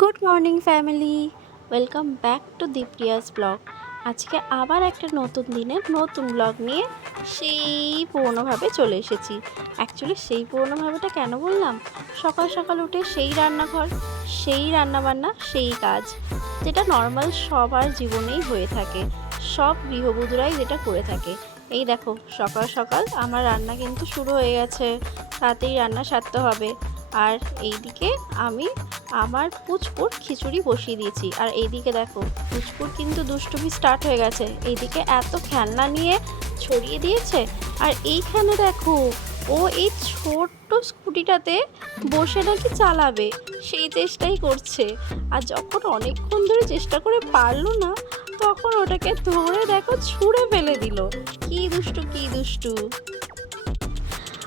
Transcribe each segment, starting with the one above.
Good morning family welcome back to Dipriya's blog আজকে আবার একটা নতুন দিনের নতুন ব্লগ নিয়ে সেই পুরোনোভাবে চলে এসেছি। অ্যাকচুয়ালি সেই পুরোনোভাবেটা কেন বললাম? সকাল সকাল উঠে সেই রান্নাঘর, সেই রান্নাবান্না, সেই কাজ, যেটা নর্মাল সবার জীবনেই হয়ে থাকে। সব গৃহবধূরাই যেটা করে থাকে। এই দেখো, সকাল সকাল আমার রান্না কিন্তু শুরু হয়ে গেছে। তাতেই রান্না সারতে হবে। আর এইদিকে আমি আমার পুচপুর খিচুড়ি বসিয়ে দিয়েছি। আর এইদিকে দেখো পুচপুর কিন্তু দুষ্টুমি স্টার্ট হয়ে গেছে। এইদিকে এত খেলনা নিয়ে ছড়িয়ে দিয়েছে। আর এইখানে দেখো, ও এই ছোট্ট স্কুটিটাতে বসে নাকি চালাবে। সেই চেষ্টাই করছে। আর যখন অনেকক্ষণ ধরে চেষ্টা করে পারল না, তখন ওটাকে ধরে দেখো ছুঁড়ে ফেলে দিল। কি দুষ্টু কি দুষ্টু।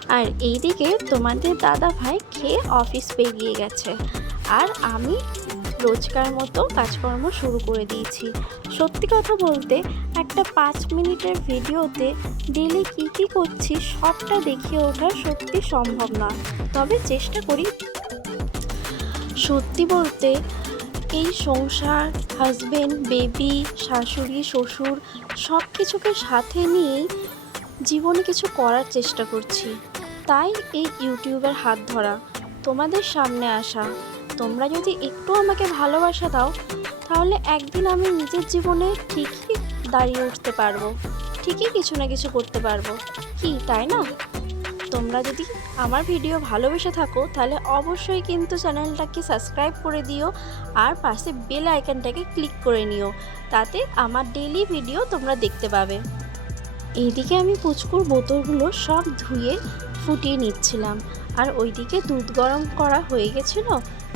আর এইদিকে তোমাদের দাদা ভাই খেয়ে অফিস বেরিয়ে গেছে। আর আমি রোজকার মতো কাজকর্ম শুরু করে দিয়েছি। সত্যি কথা বলতে, একটা পাঁচ মিনিটের ভিডিওতে ডেলি কী কী করছি সবটা দেখিয়ে ওঠা সত্যি সম্ভব না। তবে চেষ্টা করি। সত্যি বলতে, এই সংসার হাজবেন্ড বেবি শাশুড়ি, শ্বশুর সব কিছুকে সাথে নিয়েই জীবনে কিছু করার চেষ্টা করছি। তাই এই ইউটিউবের হাত ধরা, তোমাদের সামনে আসা। তোমরা যদি একটু আমাকে ভালোবাসা দাও, তাহলে একদিন আমি নিজের জীবনে ঠিকই দাঁড়িয়ে উঠতে পারব, ঠিকই কিছু না কিছু করতে পারব। কি, তাই না? তোমরা যদি আমার ভিডিও ভালোবেসে থাকো, তাহলে অবশ্যই কিন্তু চ্যানেলটাকে সাবস্ক্রাইব করে দিও আর পাশে বেল আইকনটাকে ক্লিক করে নিও, তাতে আমার ডেলি ভিডিও তোমরা দেখতে পাবে। এইদিকে আমি পুচকুর বোতলগুলো সব ধুয়ে ফুটিয়ে নিচ্ছিলাম। আর ওইদিকে দুধ গরম করা হয়ে গেছিল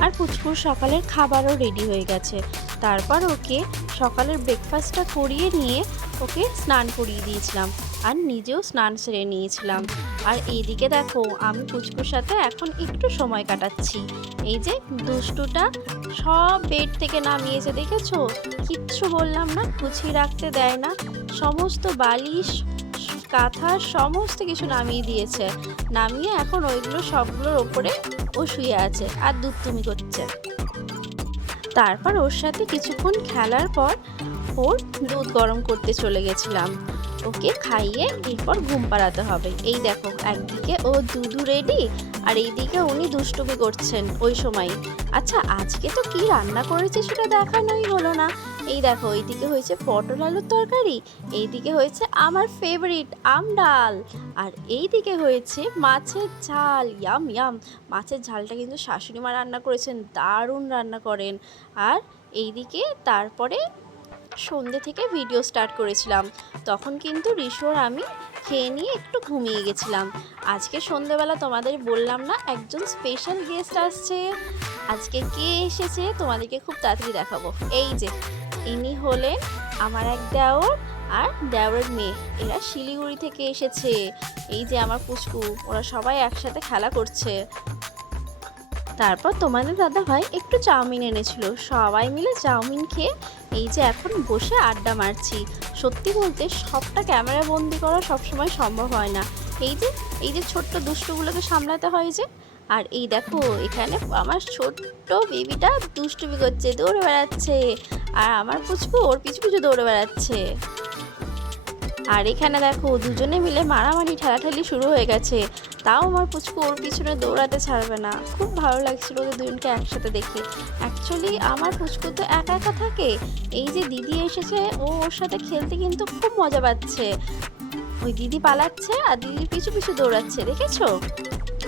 আর পুচকুর সকালের খাবারও রেডি হয়ে গেছে। তারপর ওকে সকালের ব্রেকফাস্টটা করিয়ে নিয়ে ওকে স্নান করিয়ে দিয়েছিলাম আর নিজেও স্নান সেরে নিয়েছিলাম। আর এইদিকে দেখো, আমি পুচকুর সাথে এখন একটু সময় কাটাচ্ছি। এই যে দুষ্টুটা সব বেড থেকে নামিয়েছে, দেখেছ? কিচ্ছু বললাম না, গুছিয়ে রাখতে দেয় না। সমস্ত বালিশ কাঁথা সমস্ত কিছু নামিয়ে দিয়েছে। নামিয়ে এখন ওইগুলো সবগুলোর ওপরে ও শুয়ে আছে আর দুধ তুমি করছে। তারপর ওর সাথে কিছুক্ষণ খেলার পর ওর দুধ গরম করতে চলে গেছিলাম। ওকে খাইয়ে এরপর ঘুম পাড়াতে হবে। এই দেখো, একদিকে ও দুধু রেডি আর এইদিকে উনি দুষ্টুমি করছেন ওই সময়। আচ্ছা আজকে তো কি রান্না করেছে সেটা দেখানোই হলো না। এই দেখো, এইদিকে হয়েছে পটল আলুর তরকারি, এইদিকে হয়েছে আমার ফেভারিট আম ডাল, আর এইদিকে হয়েছে মাছের ঝাল ইয়াম ইয়াম মাছের ঝালটা কিন্তু শাশুড়ি মা রান্না করেছেন, দারুণ রান্না করেন। আর এইদিকে তারপরে সন্ধ্যে থেকে ভিডিও স্টার্ট করেছিলাম, তখন কিন্তু ঋষোর আমি খেয়ে নিয়ে একটু ঘুমিয়ে গেছিলাম। আজকে সন্ধ্যেবেলা তোমাদের বললাম না, একজন স্পেশাল গেস্ট আসছে। আজকে কে এসেছে তোমাদেরকে খুব তাড়াতাড়ি দেখাবো। এই যে ইনি হলেন আমার এক দেওর আর দেওরের মেয়ে। এরা শিলিগুড়ি থেকে এসেছে। এই যে আমার পুচকু, ওরা সবাই একসাথে খেলা করছে। তারপর তোমাদের দাদা ভাই একটু চাউমিন এনেছিল। সবাই মিলে চাউমিন খেয়ে এই যে এখন বসে আড্ডা মারছি। সত্যি বলতে সবটা ক্যামেরা বন্দি করা সবসময় সম্ভব হয় না। এই যে এই যে ছোট্ট দুষ্টুগুলোকে সামলাতে হয় যে। আর এই দেখো, এখানে আমার ছোট্ট বেবিটা দুষ্টুমি করছে, দৌড়ে বেড়াচ্ছে। আর আমার পুচকু ওর পিছু পিছু দৌড়ে বেড়াচ্ছে। আর এখানে দেখো, দুজনে মিলে মারামারি, ঠেলাঠেলি শুরু হয়ে গেছে। তাও আমার পুচকু ওর পিছনে দৌড়াতে ছাড়বে না। খুব ভালো লাগছিল ওদের দুজনকে একসাথে দেখে। অ্যাকচুয়ালি আমার পুচকু তো একা একা থাকে। এই যে দিদি এসেছে, ও ওর সাথে খেলতে কিন্তু খুব মজা পাচ্ছে। ওই দিদি পালাচ্ছে আর দিদির পিছু পিছু দৌড়াচ্ছে, দেখেছ?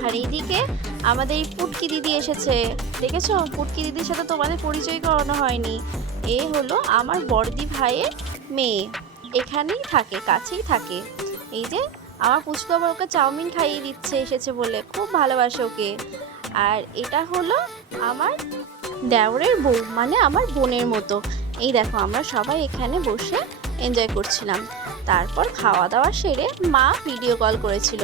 আর এইদিকে আমাদের এই পুটকি দিদি এসেছে। দেখেছ? পুটকি দিদির সাথে তোমাদের পরিচয় করানো হয়নি। এ হলো আমার বড়দি ভাইয়ের মেয়ে। এখানেই থাকে, কাছেই থাকে। এই যে, আমার পুচকু আবার ওকে চাউমিন খাইয়ে দিচ্ছে, এসেছে বলে। খুব ভালোবাসে ওকে। আর এটা হলো আমার দেওরের বউ মানে আমার বোনের মতো। এই দেখো, আমরা সবাই এখানে বসে এনজয় করছিলাম। তারপর খাওয়া দাওয়া সেরে মা ভিডিও কল করেছিল।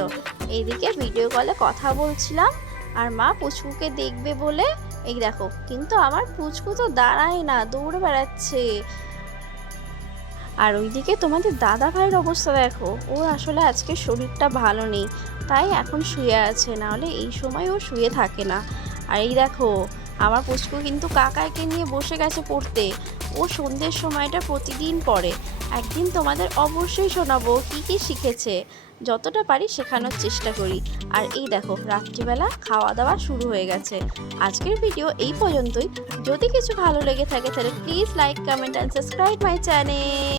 এইদিকে ভিডিও কলে কথা বলছিলাম, আর মা পুচকুকে দেখবে বলে এই দেখো, কিন্তু আমার পুচকু তো দাঁড়ায় না, দৌড়ে বেড়াচ্ছে। আর ওইদিকে তোমাদের দাদা ভাইয়ের অবস্থা দেখো ওর আসলে আজকে শরীরটা ভালো নেই, তাই এখন শুয়ে আছে, নাহলে এই সময় ও শুয়ে থাকে না। আর এই দেখো, আমার পুচকু কিন্তু কাকাইকে নিয়ে বসে গেছে পড়তে, ও সন্ধ্যের সময়টা প্রতিদিন পড়ে। একদিন তোমাদের অবশ্যই শোনাবো কি কি শিখেছে। যতটা পারি শেখানোর চেষ্টা করি। আর এই দেখো, রাত্রিবেলা খাওয়া দাওয়া শুরু হয়ে গেছে। আজকের ভিডিও এই পর্যন্তই। যদি কিছু ভালো লেগে থাকে, তাহলে please like comment and subscribe my channel